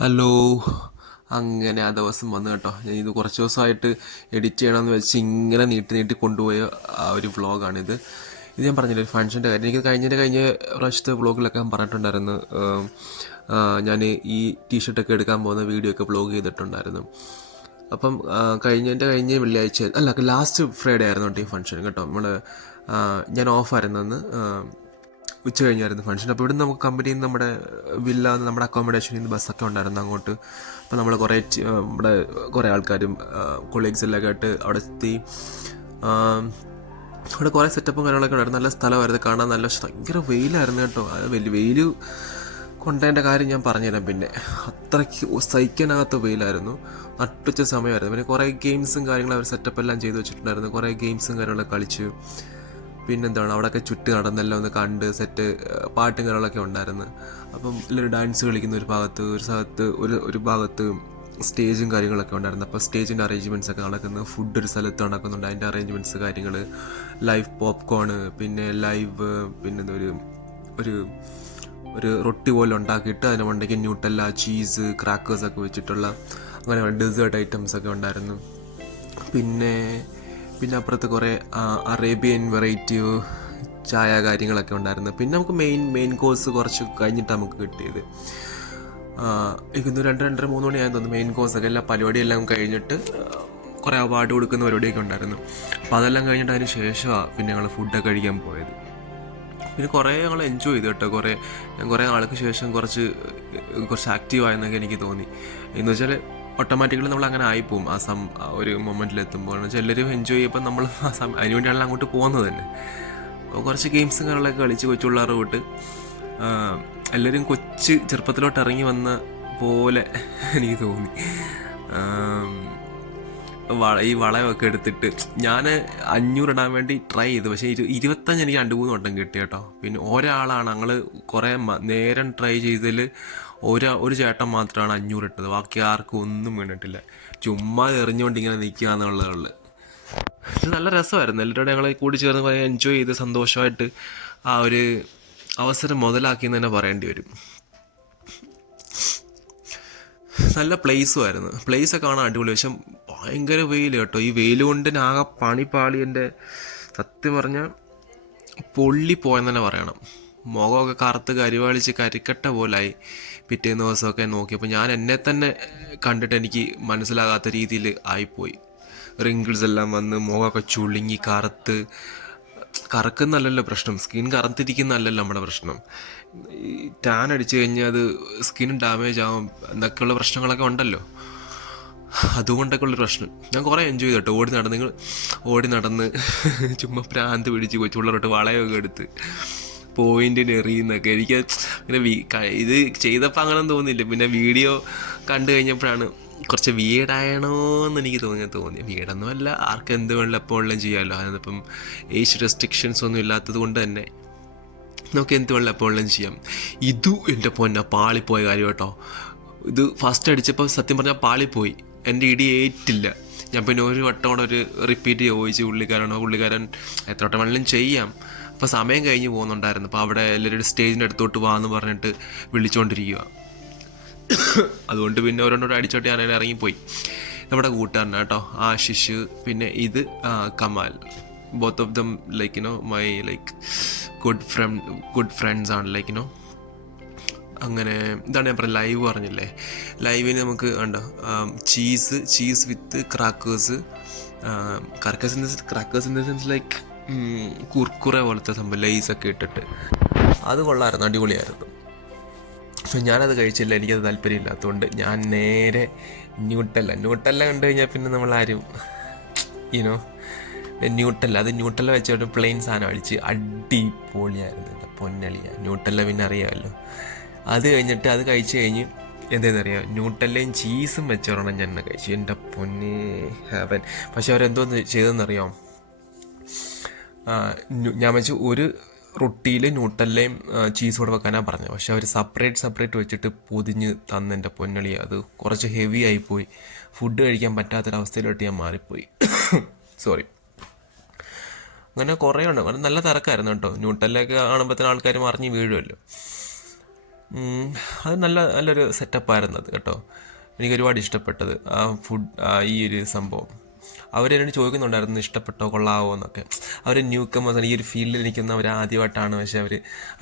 Hello. അങ്ങനെ ആ ദിവസം വന്നു കേട്ടോ. ഞാൻ ഇത് കുറച്ച് ദിവസമായിട്ട് എഡിറ്റ് ചെയ്യണമെന്ന് വെച്ച് ഇങ്ങനെ നീട്ടി നീട്ടി കൊണ്ടുപോയ ആ ഒരു വ്ളോഗാണിത്. ഇത് ഞാൻ പറഞ്ഞില്ല, ഒരു ഫംഗ്ഷൻ്റെ കാര്യം. എനിക്ക് കഴിഞ്ഞ പ്രാവശ്യത്തെ വ്ളോഗിലൊക്കെ ഞാൻ പറഞ്ഞിട്ടുണ്ടായിരുന്നു. ഞാൻ ഈ ടീഷർട്ടൊക്കെ എടുക്കാൻ പോകുന്ന വീഡിയോ ഒക്കെ വ്ളോഗ് ചെയ്തിട്ടുണ്ടായിരുന്നു. അപ്പം കഴിഞ്ഞ വെള്ളിയാഴ്ച അല്ല, ലാസ്റ്റ് ഫ്രൈഡേ ആയിരുന്നു കേട്ടോ ഈ ഫംഗ്ഷൻ കേട്ടോ. ഞാൻ ഓഫായിരുന്നെന്ന്. ഉച്ച കഴിഞ്ഞായിരുന്നു ഫംഗ്ഷൻ. അപ്പോൾ ഇവിടുന്ന് നമുക്ക് കമ്പനിയിൽ നിന്ന് നമ്മുടെ വില്ല, നമ്മുടെ അക്കോമഡേഷനിൽ നിന്ന് ബസ്സൊക്കെ ഉണ്ടായിരുന്നു അങ്ങോട്ട്. അപ്പോൾ നമ്മൾ നമ്മുടെ കുറേ ആൾക്കാരും കൊളീഗ്സ് എല്ലാം ആയിട്ട് അവിടെ എത്തി. അവിടെ കുറേ സെറ്റപ്പും കാര്യങ്ങളൊക്കെ ഉണ്ടായിരുന്നു. നല്ല സ്ഥലമായിരുന്നു കാണാൻ. ഭയങ്കര വെയിലായിരുന്നു കേട്ടോ. വെയിൽ കൊണ്ടതിൻ്റെ കാര്യം ഞാൻ പറഞ്ഞുതരാം. പിന്നെ അത്രയ്ക്ക് സഹിക്കാനാകാത്ത വെയിലായിരുന്നു. നട്ടുച്ച സമയമായിരുന്നു. പിന്നെ കുറേ ഗെയിംസും കാര്യങ്ങളും അവർ സെറ്റപ്പ് എല്ലാം ചെയ്ത് വെച്ചിട്ടുണ്ടായിരുന്നു. കുറേ ഗെയിംസും കാര്യങ്ങളൊക്കെ കളിച്ച് പിന്നെന്താണ് അവിടെയൊക്കെ ചുറ്റി നടന്നെല്ലാം ഒന്ന് കണ്ട് സെറ്റ് പാട്ടും കാര്യങ്ങളൊക്കെ ഉണ്ടായിരുന്നു. അപ്പം എല്ലാവരും ഡാൻസ് കളിക്കുന്ന ഒരു ഭാഗത്ത് സ്റ്റേജും കാര്യങ്ങളൊക്കെ ഉണ്ടായിരുന്നു. അപ്പോൾ സ്റ്റേജിൻ്റെ അറേഞ്ച്മെൻറ്റ്സ് ഒക്കെ നടക്കുന്നു. ഫുഡ് ഒരു സ്ഥലത്ത് നടക്കുന്നുണ്ട്, അതിൻ്റെ അറേഞ്ച്മെൻറ്റ്സ് കാര്യങ്ങൾ. ലൈവ് പോപ്കോണ്, പിന്നെ പിന്നെ ഒരു ഒരു റൊട്ടി പോലെ ഉണ്ടാക്കിയിട്ട് അതിന് മണ്ടയ്ക്ക് ന്യൂട്ടല്ല, ചീസ്, ക്രാക്കേഴ്സൊക്കെ വെച്ചിട്ടുള്ള അങ്ങനെ ഡെസേർട്ട് ഐറ്റംസ് ഒക്കെ ഉണ്ടായിരുന്നു. പിന്നെ അപ്പുറത്ത് കുറേ അറേബ്യൻ വെറൈറ്റി ചായ കാര്യങ്ങളൊക്കെ ഉണ്ടായിരുന്നു. പിന്നെ നമുക്ക് മെയിൻ കോഴ്സ് കുറച്ച് കഴിഞ്ഞിട്ട് നമുക്ക് കിട്ടിയത്. ഇന്ന് 2-2:30 മണിയായെന്ന് തോന്നുന്നു മെയിൻ കോഴ്സൊക്കെ. എല്ലാ പരിപാടിയെല്ലാം കഴിഞ്ഞിട്ട് കുറേ അവാർഡ് കൊടുക്കുന്ന പരിപാടിയൊക്കെ ഉണ്ടായിരുന്നു. അപ്പോൾ അതെല്ലാം കഴിഞ്ഞിട്ട് അതിന് ശേഷമാണ് പിന്നെ ഞങ്ങൾ ഫുഡൊക്കെ കഴിക്കാൻ പോയത്. പിന്നെ കുറേ ഞങ്ങൾ എൻജോയ് ചെയ്തു കേട്ടോ. ഞാൻ കുറേ നാൾക്ക് ശേഷം കുറച്ച് ആക്റ്റീവായെന്നൊക്കെ എനിക്ക് തോന്നി. എന്ന് വെച്ചാൽ ഓട്ടോമാറ്റിക്കലി നമ്മൾ അങ്ങനെ ആയിപ്പോവും ആ ഒരു മൊമെൻറ്റിലെത്തുമ്പോൾ. എന്ന് വെച്ചാൽ എല്ലാവരും എൻജോയ് ചെയ്യുമ്പോൾ നമ്മൾ അതിന് വേണ്ടിയാണല്ലോ അങ്ങോട്ട് പോകുന്നത് തന്നെ. അപ്പോൾ കുറച്ച് ഗെയിംസും കാര്യങ്ങളൊക്കെ കളിച്ച് കൊച്ചു പിള്ളേരുടെ കൂട്ട് എല്ലാവരും ചെറുപ്പത്തിലോട്ട് ഇറങ്ങി വന്ന പോലെ എനിക്ക് തോന്നി. ഈ വളയമൊക്കെ എടുത്തിട്ട് ഞാൻ 500 ഇടാൻ വേണ്ടി ട്രൈ ചെയ്തു. പക്ഷേ 25 എനിക്ക് 2-3 വട്ടം കിട്ടി കേട്ടോ. പിന്നെ ഒരാളാണ് ഞങ്ങൾ കുറേ നേരം ട്രൈ ചെയ്തതിൽ ഒരു ചേട്ടൻ മാത്രമാണ് 500 ഇട്ടത്. ബാക്കി ആർക്കും ഒന്നും വീണിട്ടില്ല. ചുമ്മാ എറിഞ്ഞുകൊണ്ട് ഇങ്ങനെ നിൽക്കുക എന്നുള്ളതുള്ളു. ഇത് നല്ല രസമായിരുന്നു. എല്ലാവരോടും ഞങ്ങൾ കൂടി ചേർന്ന് പറയാൻ എൻജോയ് ചെയ്ത് സന്തോഷമായിട്ട് ആ ഒരു അവസരം മുതലാക്കിയെന്ന് തന്നെ പറയേണ്ടി വരും. നല്ല പ്ലേസുമായിരുന്നു. പ്ലേസൊക്കെ കാണാൻ അടിപൊളി. പക്ഷെ ഭയങ്കര വെയിൽ കേട്ടോ. ഈ വെയിൽ കൊണ്ട് ആകെ പണിപ്പാളി. എൻ്റെ സത്യം പറഞ്ഞാൽ പൊള്ളിപ്പോയെന്ന് തന്നെ പറയണം. മുഖമൊക്കെ കറുത്ത് കരിവാളിച്ച് കരിക്കട്ട പോലായി. പിറ്റേന്ന് ദിവസമൊക്കെ നോക്കിയപ്പോൾ ഞാൻ എന്നെ തന്നെ കണ്ടിട്ട് എനിക്ക് മനസ്സിലാകാത്ത രീതിയിൽ ആയിപ്പോയി. റിങ്കിൾസ് എല്ലാം വന്ന് മുഖമൊക്കെ ചുളുങ്ങി കറക്കുന്നല്ലല്ലോ പ്രശ്നം, സ്കിൻ കറുത്തിരിക്കുന്നല്ലല്ലോ നമ്മുടെ പ്രശ്നം. ഈ ടാൻ അടിച്ചു കഴിഞ്ഞാൽ അത് സ്കിൻ ഡാമേജ് ആവും എന്നൊക്കെയുള്ള പ്രശ്നങ്ങളൊക്കെ ഉണ്ടല്ലോ. അതുകൊണ്ടൊക്കെ ഉള്ളൊരു പ്രശ്നം. ഞാൻ കുറേ എൻജോയ് ചെയ്തു കേട്ടോ. ഓടി നടന്ന് ചുമ്മാ പ്രാന്ത് പിടിച്ച് കൊച്ചുള്ളവരോട്ട് വളയൊക്കെ എടുത്ത് പോയിന്റിന് എറിയുന്നൊക്കെ. എനിക്ക് ഇങ്ങനെ ഇത് ചെയ്തപ്പോൾ അങ്ങനെ തോന്നിയില്ല. പിന്നെ വീഡിയോ കണ്ടു കഴിഞ്ഞപ്പോഴാണ് കുറച്ച് വീടായണോന്ന് എനിക്ക് തോന്നി. വീടൊന്നുമല്ല, ആർക്കും എന്ത് വേണമെങ്കിലും എപ്പോൾ വേണമെങ്കിലും ചെയ്യാമല്ലോ. അതിനിപ്പം ഏജ് റെസ്ട്രിക്ഷൻസ് ഒന്നും ഇല്ലാത്തത് കൊണ്ട് തന്നെ നമുക്ക് എന്ത് വേണമെങ്കിലും എപ്പോൾ വേണമെങ്കിലും ചെയ്യാം. എൻ്റെ പാളിപ്പോയ കാര്യം കേട്ടോ. ഇത് ഫസ്റ്റ് അടിച്ചപ്പോൾ സത്യം പറഞ്ഞാൽ പാളിപ്പോയി. എൻ്റെ ഇടി ഏറ്റില്ല. ഞാൻ പിന്നെ ഒരു വട്ടം കൂടെ ഒരു റിപ്പീറ്റ് ചോദിച്ചു പുള്ളിക്കാരൻ എത്ര വട്ടം വേണമെങ്കിലും ചെയ്യാം. അപ്പോൾ സമയം കഴിഞ്ഞ് പോകുന്നുണ്ടായിരുന്നു. അപ്പോൾ അവിടെ എല്ലാവരും സ്റ്റേജിൻ്റെ അടുത്തോട്ട് വാന്ന് പറഞ്ഞിട്ട് വിളിച്ചുകൊണ്ടിരിക്കുക. അതുകൊണ്ട് പിന്നെ ഓരോന്നോട് അടിച്ചോട്ട് ഞാൻ ഇറങ്ങിപ്പോയി. നമ്മുടെ കൂട്ടുകാരനാണ് കേട്ടോ, ആശിഷ്. പിന്നെ ഇത് Kamal. Both of them my good friends ആണ്. അങ്ങനെ ഇതാണ് ഞാൻ പറഞ്ഞത്. ലൈവ് പറഞ്ഞില്ലേ, ലൈവിന് നമുക്ക് ഉണ്ടോ cheese with crackers in the sense Kurkure പോലത്തെ സംഭവം, ലൈസൊക്കെ ഇട്ടിട്ട് അത് കൊള്ളായിരുന്നു, അടിപൊളിയായിരുന്നു. പക്ഷെ ഞാനത് കഴിച്ചില്ല, എനിക്കത് താല്പര്യമില്ലാത്തതുകൊണ്ട് ഞാൻ നേരെ ന്യൂട്ടല്ല കണ്ടു കഴിഞ്ഞാൽ പിന്നെ നമ്മളാരും ന്യൂട്ടല്ല വെച്ചോട്ട് പ്ലെയിൻ സാധനം അടിച്ച് അടിപൊളിയായിരുന്നു. എൻ്റെ പൊന്നളിയ ന്യൂട്ടല്ല പിന്നെ അറിയാമല്ലോ. അത് കഴിച്ച് കഴിഞ്ഞ് എന്താണെന്നറിയാം, ന്യൂട്ടല്ലയും ചീസും വെച്ചോണം ഞാൻ കഴിച്ചു. എൻ്റെ പൊന്നെ ഹെവൻ. പക്ഷെ അവരെന്തോന്ന് ചെയ്തെന്നറിയാം, ഞാൻ വെച്ച് ഒരു റൊട്ടിയിൽ ന്യൂട്ടല്ലയും ചീസും കൂടെ വെക്കാനാണ് പറഞ്ഞത്. പക്ഷെ അവർ സെപ്പറേറ്റ് വെച്ചിട്ട് പൊതിഞ്ഞ് തന്ന എൻ്റെ പൊന്നളി. അത് കുറച്ച് ഹെവി ആയിപ്പോയി. ഫുഡ് കഴിക്കാൻ പറ്റാത്തൊരവസ്ഥയിലോട്ട് ഞാൻ മാറിപ്പോയി. സോറി. അങ്ങനെ കുറേ ഉണ്ട്. നല്ല തിരക്കായിരുന്നു കേട്ടോ. ന്യൂട്ടല്ലയൊക്കെ കാണുമ്പോഴത്തേനും ആൾക്കാർ മറിഞ്ഞ് വീഴുമല്ലോ. ഉം, അത് നല്ലൊരു സെറ്റപ്പായിരുന്നു അത് കേട്ടോ. എനിക്ക് ഒരുപാട് ഇഷ്ടപ്പെട്ടത് ആ ഫുഡ്, ഈ ഒരു സംഭവം. അവരെന്നോട് ചോദിക്കുന്നുണ്ടായിരുന്നു ഇഷ്ടപ്പെട്ടോ കൊള്ളാവോ എന്നൊക്കെ. അവർ ന്യൂ കമേഴ്സ്, ഈ ഒരു ഫീൽഡിൽ നിൽക്കുന്ന അവർ ആദ്യമായിട്ടാണ്. പക്ഷെ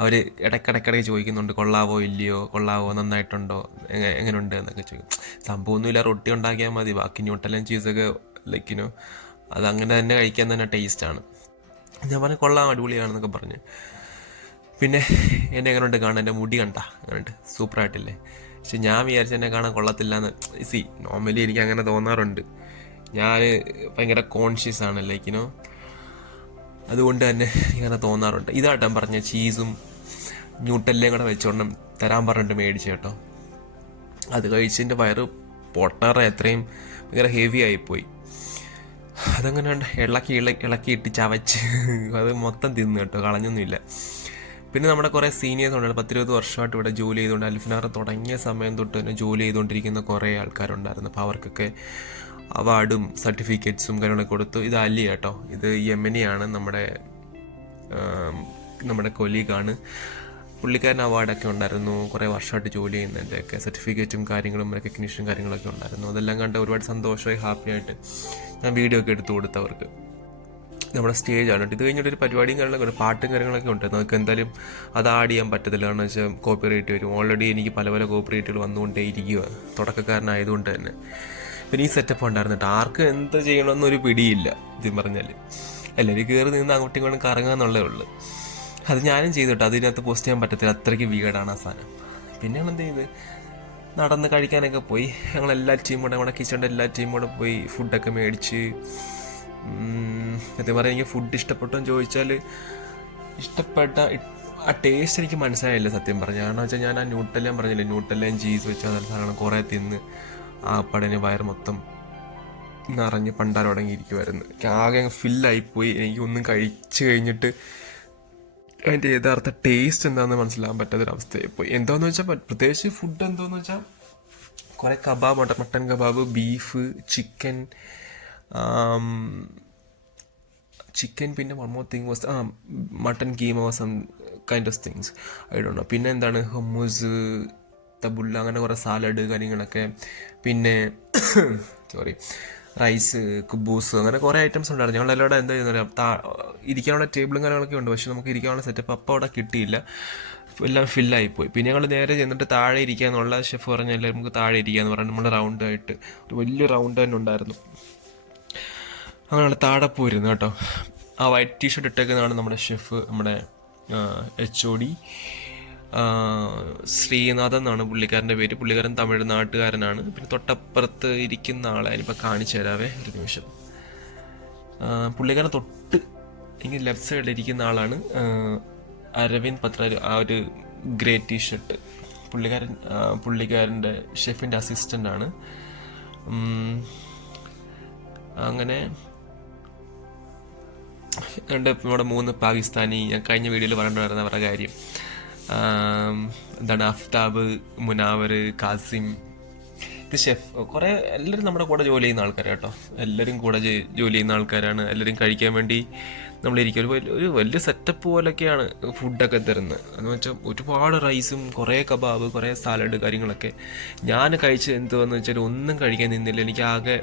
അവർ ഇടയ്ക്കിടയ്ക്കിടയ്ക്ക് ചോദിക്കുന്നുണ്ട് കൊള്ളാവോ ഇല്ലയോ, കൊള്ളാവോ നന്നായിട്ടുണ്ടോ, എങ്ങനെയുണ്ട് എന്നൊക്കെ ചോദിക്കും. സംഭവമൊന്നുമില്ല, റൊട്ടി ഉണ്ടാക്കിയാൽ മതി, ബാക്കി ന്യൂട്ടെല്ലാം ചീസൊക്കെ ലൈക്കിനോ അത് അങ്ങനെ തന്നെ കഴിക്കാൻ തന്നെ ടേസ്റ്റാണ്. ഞാൻ പറഞ്ഞു കൊള്ളാം, അടിപൊളിയാണെന്നൊക്കെ പറഞ്ഞ്. പിന്നെ എന്നെ എങ്ങനെയുണ്ട് കാണാൻ, എൻ്റെ മുടി കണ്ട അങ്ങനെയുണ്ട്, സൂപ്പറായിട്ടില്ലേ? പക്ഷെ ഞാൻ വിചാരിച്ച എന്നെ കാണാൻ കൊള്ളത്തില്ല എന്ന്. നോർമലി എനിക്ക് അങ്ങനെ തോന്നാറുണ്ട്. ഞാൻ ഭയങ്കര കോൺഷ്യസ് ആണ് ലൈക്കിനോ, അതുകൊണ്ട് തന്നെ ഇങ്ങനെ തോന്നാറുണ്ട്. ഇതാട്ടം പറഞ്ഞ ചീസും ന്യൂട്ടെല്ലാം കൂടെ വെച്ചോണം തരാൻ പറഞ്ഞിട്ട് മേടിച്ചു കേട്ടോ. അത് കഴിച്ചതിൻ്റെ വയറ് പൊട്ടാറ എത്രയും ഭയങ്കര ഹെവി ആയിപ്പോയി. അതങ്ങനെ ഇളക്കിയിട്ട് ചവച്ച് അത് മൊത്തം തിന്നു കേട്ടോ, കളഞ്ഞൊന്നുമില്ല. പിന്നെ നമ്മുടെ കുറേ സീനിയേഴ്സ് ഉണ്ടായിരുന്നു, 10-20 വർഷമായിട്ട് ഇവിടെ ജോലി ചെയ്തുകൊണ്ട്, അൽഫിനാർ തുടങ്ങിയ സമയം തൊട്ട് തന്നെ ജോലി ചെയ്തുകൊണ്ടിരിക്കുന്ന കുറേ ആൾക്കാരുണ്ടായിരുന്നു. അപ്പോൾ അവർക്കൊക്കെ അവാർഡും സർട്ടിഫിക്കറ്റ്സും കാര്യങ്ങളൊക്കെ കൊടുത്തു. ഇത് അലി കേട്ടോ, ഇത് യമനിയാണ്, നമ്മുടെ കൊലീഗാണ്. പുള്ളിക്കാരൻ അവാർഡൊക്കെ ഉണ്ടായിരുന്നു, കുറേ വർഷമായിട്ട് ജോലി ചെയ്യുന്നതിൻ്റെയൊക്കെ സർട്ടിഫിക്കറ്റും കാര്യങ്ങളും റെക്കഗ്നീഷനും കാര്യങ്ങളൊക്കെ ഉണ്ടായിരുന്നു. അതെല്ലാം കണ്ട് ഒരുപാട് സന്തോഷമായി ഹാപ്പിയായിട്ട് ഞാൻ വീഡിയോ ഒക്കെ എടുത്തു കൊടുത്തവർക്ക്. നമ്മുടെ സ്റ്റേജാണ്. ഇത് കഴിഞ്ഞിട്ടൊരു പരിപാടിയും കാര്യങ്ങളൊക്കെ ഉണ്ട്, പാട്ടും കാര്യങ്ങളൊക്കെ ഉണ്ട്. നമുക്ക് എന്തായാലും അത് ആഡ് ചെയ്യാൻ പറ്റത്തില്ല, കാരണം വെച്ചാൽ കോപ്പിറൈറ്റ് വരും. ഓൾറെഡി എനിക്ക് പല കോപ്പിറൈറ്റുകൾ വന്നുകൊണ്ടേ ഇരിക്കുക, തുടക്കക്കാരനായതുകൊണ്ട് തന്നെ. പിന്നെ ഈ സെറ്റപ്പ് ഉണ്ടായിരുന്നു കേട്ടോ. ആർക്കും എന്ത് ചെയ്യണമെന്നൊരു പിടിയില്ല ഇതും പറഞ്ഞാൽ. എല്ലാവരും കയറി നിന്ന് അങ്ങോട്ടും ഇങ്ങോട്ടും കറങ്ങുക എന്നുള്ളേ ഉള്ളൂ. അത് ഞാനും ചെയ്തു കേട്ടോ. അതിനകത്ത് പോസ്റ്റ് ചെയ്യാൻ പറ്റത്തില്ല, അത്രയ്ക്ക് വീടാണ് ആ സാധനം. പിന്നെ ഞങ്ങൾ എന്ത് ചെയ്ത് നടന്ന് കഴിക്കാനൊക്കെ പോയി. ഞങ്ങളെല്ലാ ടീമും കൂടെ, നമ്മുടെ കിച്ചണിൻ്റെ എല്ലാ ടീമും കൂടെ പോയി ഫുഡൊക്കെ മേടിച്ച്. സത്യം പറയാൻ എനിക്ക് ഫുഡ് ഇഷ്ടപ്പെട്ടോ എന്ന് ചോദിച്ചാൽ ഇഷ്ടപ്പെട്ട ആ ടേസ്റ്റ് എനിക്ക് മനസ്സിലായില്ല സത്യം പറഞ്ഞു. കാരണം വെച്ചാൽ ഞാൻ ആ ന്യൂട്ടെല്ലാം പറഞ്ഞില്ലേ, ന്യൂട്ടെല്ലാം ചീസ് വെച്ചാൽ സാധനം കുറേ തിന്ന് ആ പടന് വയറ് മൊത്തം നിറഞ്ഞ് പണ്ടാരം തുടങ്ങിയിരിക്കുമായിരുന്നു. ആകെ ഫില്ലായിപ്പോയി. എനിക്കൊന്നും കഴിച്ച് കഴിഞ്ഞിട്ട് അതിൻ്റെ യഥാർത്ഥ ടേസ്റ്റ് എന്താണെന്ന് മനസ്സിലാകാൻ പറ്റാത്തൊരവസ്ഥയായി പോയി. എന്താണെന്ന് വെച്ചാൽ പ്രത്യേകിച്ച് ഫുഡ് എന്താണെന്ന് വെച്ചാൽ കുറേ കബാബ് ഉണ്ട്, മട്ടൻ കബാബ്, ബീഫ്, ചിക്കൻ, പിന്നെ one more thing was mutton keema some kind of things I don't know. പിന്നെ എന്താണ് ഹമ്മൂസ്, തബുള്ള, അങ്ങനെ കുറേ സാലഡ് കാര്യങ്ങളൊക്കെ. പിന്നെ സോറി റൈസ്, കുബൂസ്, അങ്ങനെ കുറേ ഐറ്റംസ് ഉണ്ടായിരുന്നു. ഞങ്ങളെല്ലാം എന്താ ചെയ്യുന്നത്, ഇരിക്കാനുള്ള ടേബിളും കാര്യങ്ങളൊക്കെ ഉണ്ട്, പക്ഷെ നമുക്ക് ഇരിക്കാനുള്ള സെറ്റപ്പ് അപ്പം അവിടെ കിട്ടിയില്ല, എല്ലാം ഫില്ലായിപ്പോയി. പിന്നെ ഞങ്ങൾ നേരെ ചെന്നിട്ട് താഴെ ഇരിക്കാന്നുള്ള ഷെഫ് പറഞ്ഞ എല്ലാവരും നമുക്ക് താഴെ ഇരിക്കാന്ന് പറഞ്ഞു. നമ്മുടെ റൗണ്ടായിട്ട് ഒരു വലിയ റൗണ്ട് തന്നെ ഉണ്ടായിരുന്നു. അങ്ങനെ താഴെ പോയിരുന്നു കേട്ടോ. ആ വൈറ്റ് ടീഷർട്ട് ഇട്ടേക്കുന്നതാണ് നമ്മുടെ ഷെഫ്, നമ്മുടെ HOD ശ്രീനാഥൻ എന്നാണ് പുള്ളിക്കാരൻ്റെ പേര്. പുള്ളിക്കാരൻ തമിഴ്നാട്ടുകാരനാണ്. പിന്നെ തൊട്ടപ്പുറത്ത് ഇരിക്കുന്ന ആളെ ഞാനിപ്പോൾ കാണിച്ചു തരാവേ, ഒരു നിമിഷം. പുള്ളിക്കാരൻ തൊട്ട് എനിക്ക് ലെഫ്റ്റ് സൈഡിൽ ഇരിക്കുന്ന ആളാണ് അരവിന്ദ് പത്ര, ആ ഒരു ഗ്രേ ടീഷർട്ട്. പുള്ളിക്കാരൻ്റെ ഷെഫിൻ്റെ അസിസ്റ്റൻ്റാണ്. അങ്ങനെ നമ്മുടെ 3 പാകിസ്ഥാനി, ഞാൻ കഴിഞ്ഞ വീഡിയോയിൽ പറഞ്ഞിട്ടുണ്ടായിരുന്ന അവരുടെ കാര്യം. എന്താണ്, അഫ്താബ്, മുനാവർ, കാസിം, ഇത് ഷെഫ്. കുറേ എല്ലാവരും നമ്മുടെ കൂടെ ജോലി ചെയ്യുന്ന ആൾക്കാരാണ് കേട്ടോ. എല്ലാവരും കൂടെ ജോലി ചെയ്യുന്ന ആൾക്കാരാണ്. എല്ലാവരും കഴിക്കാൻ വേണ്ടി നമ്മളിരിക്കും. ഒരു വലിയ സെറ്റപ്പ് പോലൊക്കെയാണ് ഫുഡൊക്കെ തരുന്നത്. എന്ന് വെച്ചാൽ ഒരുപാട് റൈസും കുറേ കബാബ്, കുറേ സാലഡ് കാര്യങ്ങളൊക്കെ. ഞാൻ കഴിച്ചത് എന്തുവെന്ന് വെച്ചാൽ ഒന്നും കഴിക്കാൻ നിന്നില്ല. എനിക്ക് ആകെ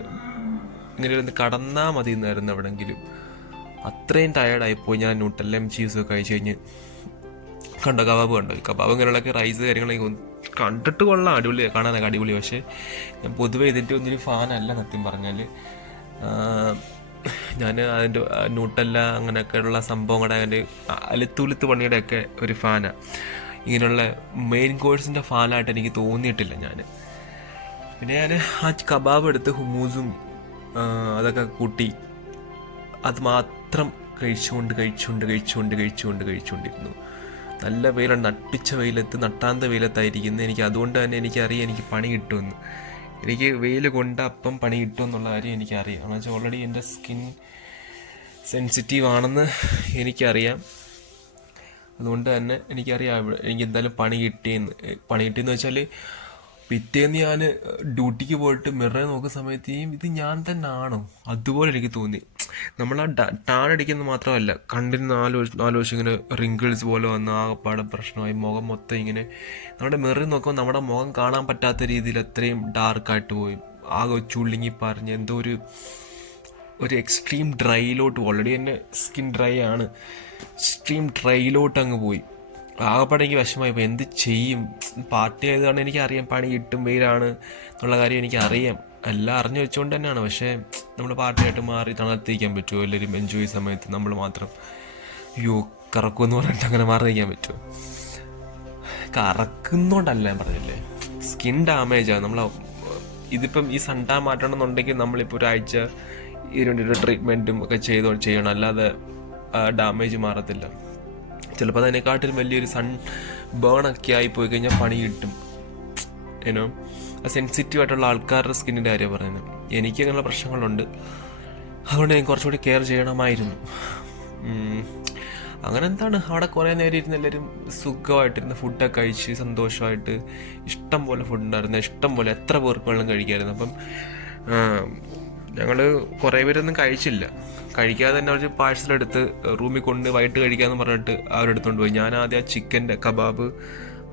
ഇങ്ങനെ ഒന്ന് കടന്നാൽ മതി എന്നായിരുന്നു എവിടെയെങ്കിലും. അത്രയും ടയേർഡായിപ്പോയി ഞാൻ. ന്യൂട്ടെല്ലാം ചീസൊക്കെ കഴിച്ച് കഴിഞ്ഞ് കണ്ടോ, കബാബ് കണ്ടോ, കബാബ് ഇങ്ങനെയുള്ളൊക്കെ റൈസ് കാര്യങ്ങളൊക്കെ കണ്ടിട്ട് കൊള്ളാം, അടിപൊളി, കാണാനൊക്കെ അടിപൊളി. പക്ഷേ ഞാൻ പൊതുവെ ഇതിൻ്റെ ഒന്നൊരു ഫാനല്ല സത്യം പറഞ്ഞാൽ. ഞാൻ അതിൻ്റെ ന്യൂട്ടെല്ല അങ്ങനെയൊക്കെയുള്ള സംഭവങ്ങളുടെ അതിൻ്റെ അലുത്തുലുത്ത് പണിയുടെയൊക്കെ ഒരു ഫാനാണ്. ഇങ്ങനെയുള്ള മെയിൻ കോഴ്സിൻ്റെ ഫാനായിട്ട് എനിക്ക് തോന്നിയിട്ടില്ല ഞാൻ. പിന്നെ ഞാൻ ആ കബാബ് എടുത്ത് ഹുമൂസും അതൊക്കെ കൂട്ടി അത് മാത്രം കഴിച്ചുകൊണ്ടിരുന്നു. നല്ല വെയിലാണ്, നട്ടിച്ച വെയിലത്ത്, നട്ടാന്ത വെയിലത്തായിരിക്കുന്നത്. എനിക്ക് അതുകൊണ്ട് തന്നെ എനിക്കറിയാം എനിക്ക് പണി കിട്ടുമെന്ന്. എനിക്ക് വെയിൽ കൊണ്ട് അപ്പം പണി കിട്ടുമെന്നുള്ള കാര്യം എനിക്കറിയാം. എന്ന് വെച്ചാൽ ഓൾറെഡി എൻ്റെ സ്കിൻ സെൻസിറ്റീവ് ആണെന്ന് എനിക്കറിയാം. അതുകൊണ്ട് തന്നെ എനിക്കറിയാം എനിക്ക് എന്തായാലും പണി കിട്ടിയെന്ന് വെച്ചാൽ പിറ്റേന്ന് ഞാൻ ഡ്യൂട്ടിക്ക് പോയിട്ട് മിററെ നോക്കുന്ന സമയത്ത് ഇത് ഞാൻ തന്നെ ആണോ അതുപോലെ എനിക്ക് തോന്നി. നമ്മൾ ആ ടാൻ അടിക്കുന്നത് മാത്രമല്ല, കണ്ടിരുന്ന് ആലോചിച്ച് ഇങ്ങനെ റിങ്കിൾസ് പോലെ വന്ന് ആകെപ്പാടെ പ്രശ്നമായി. മുഖം മൊത്തം ഇങ്ങനെ നമ്മുടെ മിററിൽ നോക്കുമ്പോൾ നമ്മുടെ മുഖം കാണാൻ പറ്റാത്ത രീതിയിൽ അത്രയും ഡാർക്കായിട്ട് പോയി. ആകെ ചുള്ളിങ്ങി പറഞ്ഞ് എന്തോ ഒരു എക്സ്ട്രീം ഡ്രൈയിലോട്ട്, ഓൾറെഡി തന്നെ സ്കിൻ ഡ്രൈ ആണ്, എക്സ്ട്രീം ഡ്രൈയിലോട്ട് അങ്ങ് പോയി. ആകെപ്പാടെ എനിക്ക് വിഷമമായി. ഇപ്പോൾ എന്ത് ചെയ്യും? പാർട്ടി ആയതുകൊണ്ട് എനിക്കറിയാം പണി കിട്ടും, വെയിലാണ് എന്നുള്ള കാര്യം എനിക്കറിയാം, എല്ലാം അറിഞ്ഞു വെച്ചുകൊണ്ട് തന്നെയാണ്. പക്ഷേ നമ്മൾ പാർട്ടിയായിട്ട് മാറി തണുത്തിരിക്കാൻ പറ്റുമോ? എല്ലാവരും എൻജോയ് സമയത്ത് നമ്മൾ മാത്രം കറക്കുമെന്ന് പറഞ്ഞിട്ട് അങ്ങനെ മാറി നിൽക്കാൻ പറ്റുമോ? കറക്കുന്നോണ്ടല്ല ഞാൻ പറഞ്ഞില്ലേ, സ്കിൻ ഡാമേജാണ്. ഇതിപ്പം ഈ സൺടാൻ മാറ്റണമെന്നുണ്ടെങ്കിൽ നമ്മളിപ്പോൾ ഒരാഴ്ച ഇതിന് വേണ്ടിയിട്ട് ട്രീറ്റ്മെൻറ്റും ഒക്കെ ചെയ്യണം, അല്ലാതെ ഡാമേജ് മാറത്തില്ല. ചിലപ്പോൾ അതിനെക്കാട്ടിലും വലിയൊരു സൺ ബേണൊക്കെ ആയി പോയി കഴിഞ്ഞാൽ പണി കിട്ടും. ഏനോ സെൻസിറ്റീവ് ആയിട്ടുള്ള ആൾക്കാരുടെ സ്കിന്നിൻ്റെ കാര്യം പറയുന്നത്. എനിക്ക് അങ്ങനെയുള്ള പ്രശ്നങ്ങളുണ്ട്, അതുകൊണ്ട് ഞാൻ കുറച്ചുകൂടി കെയർ ചെയ്യണമായിരുന്നു. അങ്ങനെ എന്താണ്, അവിടെ കുറേ നേരം ഇരുന്ന് എല്ലാവരും സുഖമായിട്ടിരുന്ന് ഫുഡൊക്കെ കഴിച്ച് സന്തോഷമായിട്ട്, ഇഷ്ടം പോലെ ഫുഡ് ഉണ്ടായിരുന്നു, ഇഷ്ടം പോലെ എത്ര പേർക്ക് വെള്ളം കഴിക്കായിരുന്നു. അപ്പം ഞങ്ങൾ കുറേ പേരൊന്നും കഴിക്കാതെ തന്നെ അവർ പാഴ്സലെടുത്ത് റൂമിൽ കൊണ്ട് വൈകിട്ട് കഴിക്കാമെന്ന് പറഞ്ഞിട്ട് അവരെടുത്തുകൊണ്ട് പോയി. ഞാൻ ആദ്യം ആ ചിക്കൻ്റെ കബാബ്,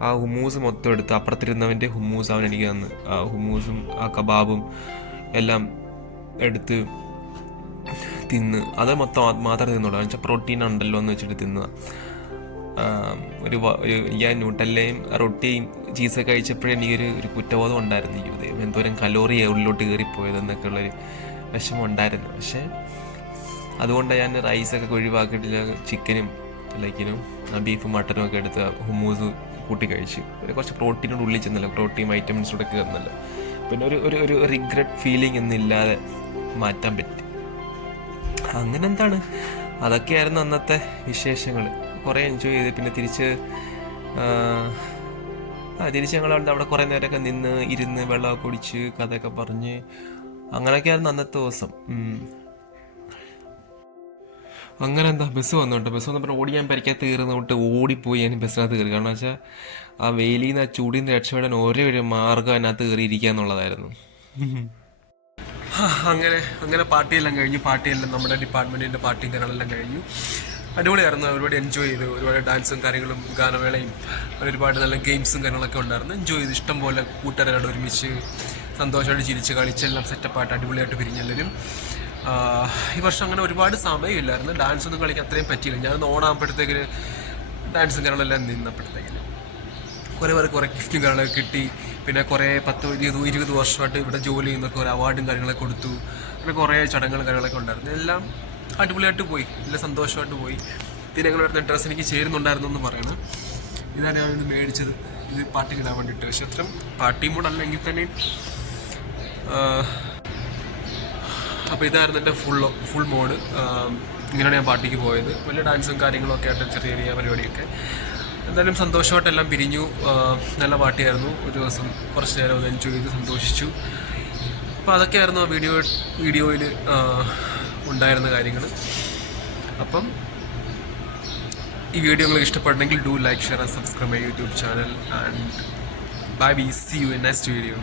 ആ ഹുമ്മൂസ് മൊത്തം എടുത്ത്, അപ്പുറത്തിരുന്നവൻ്റെ ഹുമ്മൂസ് അവൻ എനിക്ക് തന്ന്. ആ ഹുമ്മൂസും ആ കബാബും എല്ലാം എടുത്ത് തിന്ന്. അത് മാത്രമേ തിന്നുള്ളൂ. എന്നുവെച്ചാൽ പ്രോട്ടീൻ ഉണ്ടല്ലോ എന്ന് വെച്ചിട്ട് തിന്നുക. ഞാൻ ന്യൂട്ടല്ലയും റൊട്ടിയും ചീസൊക്കെ കഴിച്ചപ്പോഴേ എനിക്കൊരു കുറ്റബോധം ഉണ്ടായിരുന്നു. ദൈവം എന്തോരം കലോറി ഉള്ളിലോട്ട് കയറിപ്പോയതെന്നൊക്കെ ഉള്ളൊരു വിഷമം ഉണ്ടായിരുന്നു. പക്ഷേ അതുകൊണ്ട് ഞാൻ റൈസൊക്കെ ഒഴിവാക്കിയിട്ട് ചിക്കനും ലൈക്കിനും ബീഫും മട്ടനും ഒക്കെ എടുത്ത് ഹുമ്മൂസ് കൂട്ടി കഴിച്ച്. കുറച്ച് പ്രോട്ടീനോട് ഉള്ളിൽ ചെന്നല്ലോ, പ്രോട്ടീൻ വൈറ്റമിൻസൂടെ കയറുന്നല്ലോ. പിന്നെ ഒരു റിഗ്രറ്റ് ഫീലിംഗ് ഒന്നില്ലാതെ മാറ്റാൻ പറ്റി. അങ്ങനെ എന്താണ്, അതൊക്കെയായിരുന്നു അന്നത്തെ വിശേഷങ്ങൾ. കുറേ എൻജോയ് ചെയ്ത് പിന്നെ തിരിച്ച് ഞങ്ങൾ അവിടെ കുറേ നേരമൊക്കെ ഇരുന്ന് വെള്ളമൊക്കെ കുടിച്ച് കഥയൊക്കെ പറഞ്ഞ് അങ്ങനെയൊക്കെയായിരുന്നു അന്നത്തെ ദിവസം. അങ്ങനെ ബസ് വന്നോട്ടെ. ബസ് വന്നപ്പോൾ ഓടിയാൻ പരിക്കാൻ തീർന്നോട്ട് ഓടിപ്പോയി ഞാൻ ബസ്സിനകത്ത് കയറി. കാരണം വെച്ചാൽ ആ വെയിലിൽ നിന്ന് ആ ചൂടിൽ നിന്ന് രക്ഷപ്പെടാൻ ഒരു മാർഗ്ഗം അതിനകത്ത് കയറിയിരിക്കുക എന്നുള്ളതായിരുന്നു. അങ്ങനെ പാർട്ടിയെല്ലാം കഴിഞ്ഞു. പാർട്ടിയെല്ലാം നമ്മുടെ ഡിപ്പാർട്ട്മെൻറ്റിൻ്റെ പാർട്ടിയും കാര്യങ്ങളെല്ലാം കഴിഞ്ഞു. അടിപൊളിയായിരുന്നു. ഒരുപാട് എൻജോയ് ചെയ്തു. ഒരുപാട് ഡാൻസും കാര്യങ്ങളും ഗാനമേളയും ഒരുപാട് നല്ല ഗെയിംസും കാര്യങ്ങളൊക്കെ ഉണ്ടായിരുന്നു. എൻജോയ് ചെയ്ത് ഇഷ്ടം പോലെ കൂട്ടുകാരോട് ഒരുമിച്ച് സന്തോഷമായിട്ട് ചിരിച്ച് കളിച്ചെല്ലാം സെറ്റപ്പായിട്ട് അടിപൊളിയായിട്ട് പിരിഞ്ഞെല്ലാവരും. ഈ വർഷം അങ്ങനെ ഒരുപാട് സമയമില്ലായിരുന്നു, ഡാൻസൊന്നും കളിക്കാൻ അത്രയും പറ്റിയില്ല. ഞാനൊന്ന് ഓണാകുമ്പോഴത്തേക്കിന് ഡാൻസും കാര്യങ്ങളെല്ലാം നിന്നപ്പോഴത്തേക്കിന് കുറേ ഗിഫ്റ്റും കാര്യങ്ങളൊക്കെ കിട്ടി. പിന്നെ കുറേ 10-20 വർഷമായിട്ട് ഇവിടെ ജോലി ചെയ്യുന്നൊക്കെ ഒരു അവാർഡും കാര്യങ്ങളൊക്കെ കൊടുത്തു. പിന്നെ കുറേ ചടങ്ങുകളും കാര്യങ്ങളൊക്കെ ഉണ്ടായിരുന്നു. എല്ലാം അടിപൊളിയായിട്ട് പോയി, നല്ല സന്തോഷമായിട്ട് പോയി. പിന്നെ ഞങ്ങൾ വരുന്ന ഡ്രസ്സ് എനിക്ക് ചേരുന്നുണ്ടായിരുന്നു എന്ന് പറയണം. ഇതാണ് ഞാനിത് മേടിച്ചത്, ഇത് പാർട്ടിക്ക് ഇടാൻ വേണ്ടിയിട്ട്. പക്ഷെ അത്രയും പാർട്ടി മൂടല്ലെങ്കിൽ തന്നെ അപ്പോൾ ഇതായിരുന്നു എൻ്റെ ഫുൾ മോഡ്. ഇങ്ങനെയാണ് ഞാൻ പാർട്ടിക്ക് പോയത്. വലിയ ഡാൻസും കാര്യങ്ങളൊക്കെ ആയിട്ട് ചെറിയ പരിപാടിയൊക്കെ. എന്തായാലും സന്തോഷമായിട്ടെല്ലാം പിരിഞ്ഞു. നല്ല പാർട്ടിയായിരുന്നു. ഒരു ദിവസം കുറച്ച് നേരം ഒന്ന് എൻജോയ് ചെയ്ത് സന്തോഷിച്ചു. അപ്പോൾ അതൊക്കെയായിരുന്നു ആ വീഡിയോയിൽ ഉണ്ടായിരുന്ന കാര്യങ്ങൾ. അപ്പം ഈ വീഡിയോ നിങ്ങൾക്ക് ഇഷ്ടപ്പെട്ടെങ്കിൽ do like, share and subscribe my YouTube channel. And bye, see you in next video.